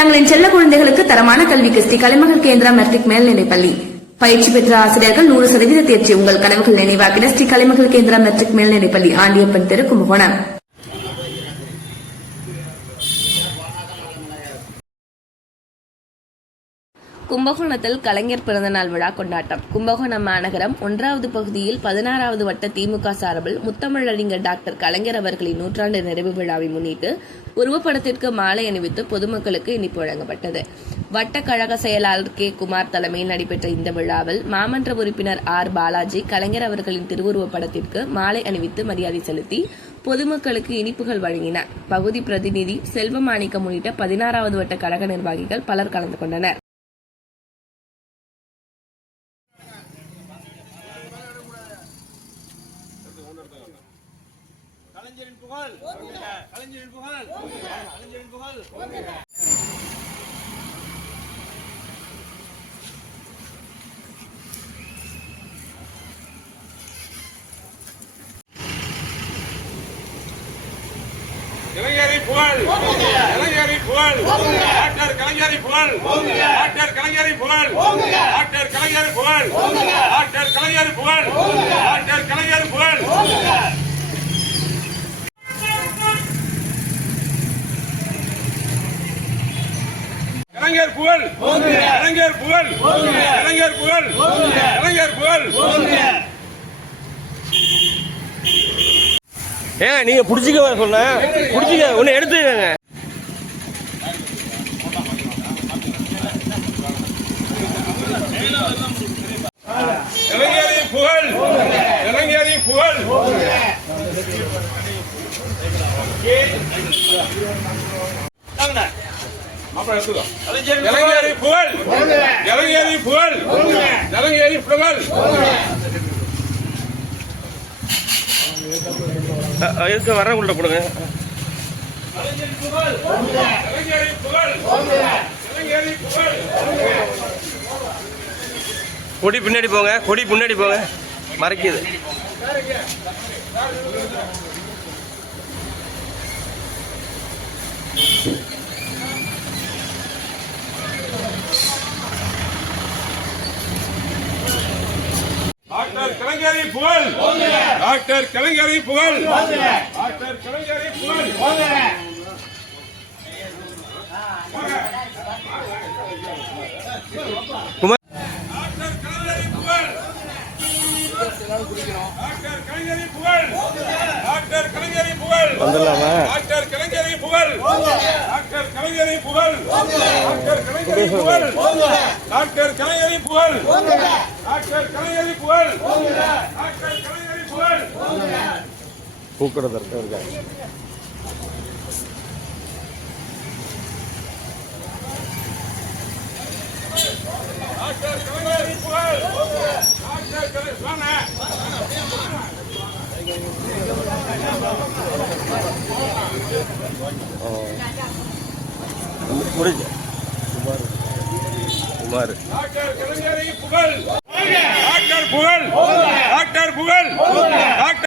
தங்களின் செல்ல குழந்தைகளுக்கு தரமான கல்வி ஸ்ரீ கலைமகள் கேந்திரா மெட்ரிக் மேல்நிலை பள்ளி பயிற்சி பெற்ற ஆசிரியர்கள் நூறு சதவீத தேர்ச்சி உங்கள் கனவுகள் நினைவாக ஸ்ரீ கலைமகள் கேந்திரா மெட்ரிக் மேல்நிலைப்பள்ளி ஆண்டியப்பன் தெரு கும்பகோணம். கும்பகோணத்தில் கலைஞர் பிறந்தநாள் விழா கொண்டாட்டம். கும்பகோணம் மாநகரம் ஒன்றாவது பகுதியில் பதினாறாவது வட்ட திமுக சார்பில் முத்தமிழறிஞர் டாக்டர் கலைஞர் அவர்களின் நூற்றாண்டு நிறைவு விழாவை முன்னிட்டு உருவப்படத்திற்கு மாலை அணிவித்து பொதுமக்களுக்கு இனிப்பு வழங்கப்பட்டது. வட்ட கழக செயலாளர் கே. குமார் தலைமையில் நடைபெற்ற இந்த விழாவில் மாமன்ற உறுப்பினர் ஆர். பாலாஜி கலைஞர் அவர்களின் திருவுருவப் படத்திற்கு மாலை அணிவித்து மரியாதை செலுத்தி பொதுமக்களுக்கு இனிப்புகள் வழங்கினார் பகுதி பிரதிநிதி செல்வமாணிக்கம் உள்ளிட்ட பதினாறாவது வட்ட கழக நிர்வாகிகள் பலர் கலந்து கொண்டனர். கலைஞரின் புகழ். கலைஞரின் புகழ். கலைஞரின் புகழ். இளைஞரை புகழ். இளைஞரை புகழ். டாக்டர் கலைஞரை புகழ். டாக்டர் கலைஞரை புகழ். டாக்டர் கலைஞரை புகழ். டாக்டர் கலைஞரை புகழ். டாக்டர் கலைஞரை புகழ். கலைஞர் புகழ். கலைஞர் புகழ். கலைஞர் புகழ். கலைஞர் புகழ். ஏங்க நீங்க புடிச்சுக்க சொன்ன புடிச்சுக்க ஒன்னு எடுத்துக்கங்க. இளைஞரை புகழ். இளைஞரை புகழ். இளைஞரை புகழ். இளைஞரை புகழ். இளைஞரை புகழ். இருக்க கொடுங்க புகழ். இளைஞரை புகழ். கொடி பின்னாடி போங்க கொடி பின்னாடி போங்க. மறைக்குது. டாக்டர் கலைஞரை புகழ். டாக்டர் கலைஞரை புகழ். டாக்டர் கலைஞரை புகழ். குமார் டாக்டர் கலைஞரை புகழ். டாக்டர் கலைஞரை புகழ். டாக்டர் கலைஞரை புகழ். கலைஞரை புகழ். டாக்டர் கலைஞரை புகழ். டாக்டர் கலைஞரை புகழ். டாக்டர் கலைஞரை புகழ். டாக்டர் கலைஞரை புகழ். டாக்டர் கலைஞரை புகழ் பூக்கடை தரக்க இருக்காங்க டாக்டர் கலைஞரை புகழ். டாக்டர் கலை வாங்க. முடிஞ்சு Kumar. Kumar doctor Pugazh. Doctor Pugazh. Doctor Pugazh. Doctor